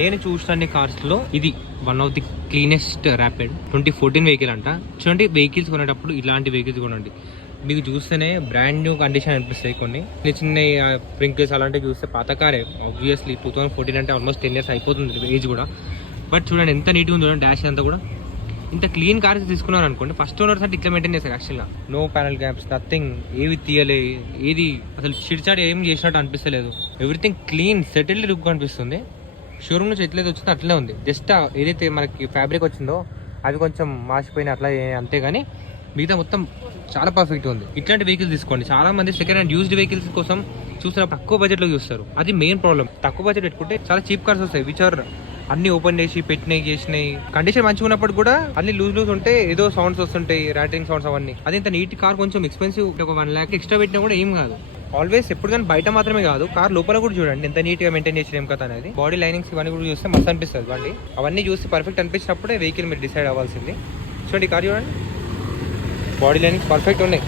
నేను చూసిన కార్స్లో ఇది one of the cleanest rapid. 2014 vehicle అంట. చూడండి, వెహికల్స్ కొనేటప్పుడు ఇలాంటి వెహికల్స్ కొనండి. మీకు చూస్తేనే బ్రాండ్ న్యూ కండిషన్ అనిపిస్తాయి. కొన్ని చిన్న స్ప్రింకిల్స్ అలాంటివి చూస్తే పాత కారే. ఆబ్వియస్లీ 2014 అంటే ఆల్మోస్ట్ 10 years అయిపోతుంది ఏజ్ కూడా. బట్ చూడండి ఎంత నీట్గా ఉంది చూడండి, డాష్ అంతా కూడా. ఇంత క్లీన్ కార్స్ తీసుకున్నారు అనుకోండి, ఫస్ట్ ఓనర్స్ అంటే ఇట్లా మెయింటైన్ చేస్తారు యాక్చువల్గా. నో ప్యానల్ గ్యాప్స్, నథింగ్, ఏవి తీయలే, ఏది అసలు చిడిచాడి ఏం చేసినట్టు అనిపిస్తలేదు. ఎవ్రీథింగ్ క్లీన్ సెటిల్డ్ లుక్ అనిపిస్తుంది. షోరూమ్ నుంచి ఎట్లయితే వచ్చిందో అట్లే ఉంది. జస్ట్ ఏదైతే మనకి ఫ్యాబ్రిక్ వచ్చిందో అవి కొంచెం మార్చిపోయిన అట్లా అంతేగాని మిగతా మొత్తం చాలా పర్ఫెక్ట్ ఉంది. ఇట్లాంటి వెహికల్స్ తీసుకోండి. చాలా మంది సెకండ్ హ్యాండ్ యూజ్డ్ వెహికల్స్ కోసం చూస్తారు, తక్కువ బడ్జెట్లో చూస్తారు. అది మెయిన్ ప్రాబ్లం. తక్కువ బడ్జెట్ పెట్టుకుంటే చాలా చీప్ కార్స్ వస్తాయి, విచ్ ఆర్ అన్ని ఓపెన్ చేసి పెట్టినాయి చేసినాయి. కండిషన్ మంచిగా ఉన్నప్పుడు కూడా అన్ని లూజ్ ఉంటే ఏదో సౌండ్స్ వస్తుంటాయి, ర్యాటింగ్ సౌండ్స్ అవన్నీ. అది ఇంత నీట్ కార్ కొంచెం ఎక్స్పెన్సివ్, ఒక 1 lakh ఎక్స్ట్రా పెట్టినా కూడా ఏం కాదు. ఆల్వేస్ ఎప్పుడు కానీ బయట మాత్రమే కాదు, కార్ లోపల కూడా చూడండి ఎంత నీట్ గా మెయింటైన్ చేసిన ఏం కదా అనేది. బాడీ లైనింగ్స్ ఇవన్నీ కూడా చూస్తే మస్తు అనిపిస్తుంది బండి. అవన్నీ చూస్తే పర్ఫెక్ట్ అనిపించినప్పుడే వెహికల్ మీరు డిసైడ్ అవ్వాల్సింది. చూడండి కార్ చూడండి, బాడీ లైనింగ్స్ పర్ఫెక్ట్ ఉన్నాయి.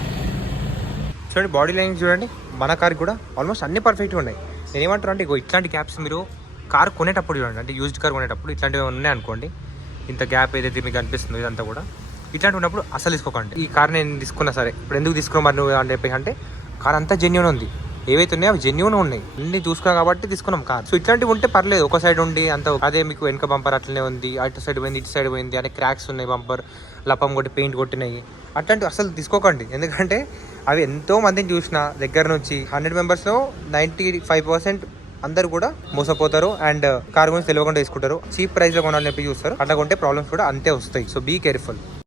చూడండి బాడీ లైనింగ్స్ చూడండి, మన కార్ కూడా ఆల్మోస్ట్ అన్ని పర్ఫెక్ట్గా ఉన్నాయి. నేను ఏమంటాను అంటే ఇట్లాంటి గ్యాప్స్ మీరు కార్ కొనేటప్పుడు చూడండి, అంటే యూజ్డ్ కార్ కొనేటప్పుడు ఇట్లాంటివి ఉన్నాయి అనుకోండి, ఇంత గ్యాప్ ఏదైతే మీకు అనిపిస్తుందో ఇదంతా కూడా ఇట్లాంటి ఉన్నప్పుడు అసలు తీసుకోకండి. ఈ కార్ నేను తీసుకున్నా సరే, ఇప్పుడు ఎందుకు తీసుకున్నా మరి నువ్వు అని చెప్పి అంటే కార్ అంతా జెన్యూన్ ఉంది, ఏవైతే ఉన్నాయో అవి జెన్యూన్ ఉన్నాయి, అన్ని చూసుకున్నాం కాబట్టి తీసుకున్నాం కార్. సో ఇట్లాంటివి ఉంటే పర్లేదు, ఒక సైడ్ ఉండి అంత అదే మీకు వెనక బంపర్ అట్లనే ఉంది, అటు సైడ్ పోయింది ఇటు సైడ్ పోయింది, అనే క్రాక్స్ ఉన్నాయి, బంపర్ లపం కొట్టి పెయింట్ కొట్టినాయి, అట్లాంటివి అసలు తీసుకోకండి. ఎందుకంటే అవి ఎంతో మందిని చూసిన దగ్గర నుంచి 100 మెంబర్స్లో 95% అందరు కూడా మోసపోతారు అండ్ కార్ గురించి తెలియకుండా తీసుకుంటారు. చీప్ ప్రైస్ లో కొనాలని చెప్పి చూస్తారు, అట్లా కొంటే ప్రాబ్లమ్స్ కూడా అంతే వస్తాయి. So be careful.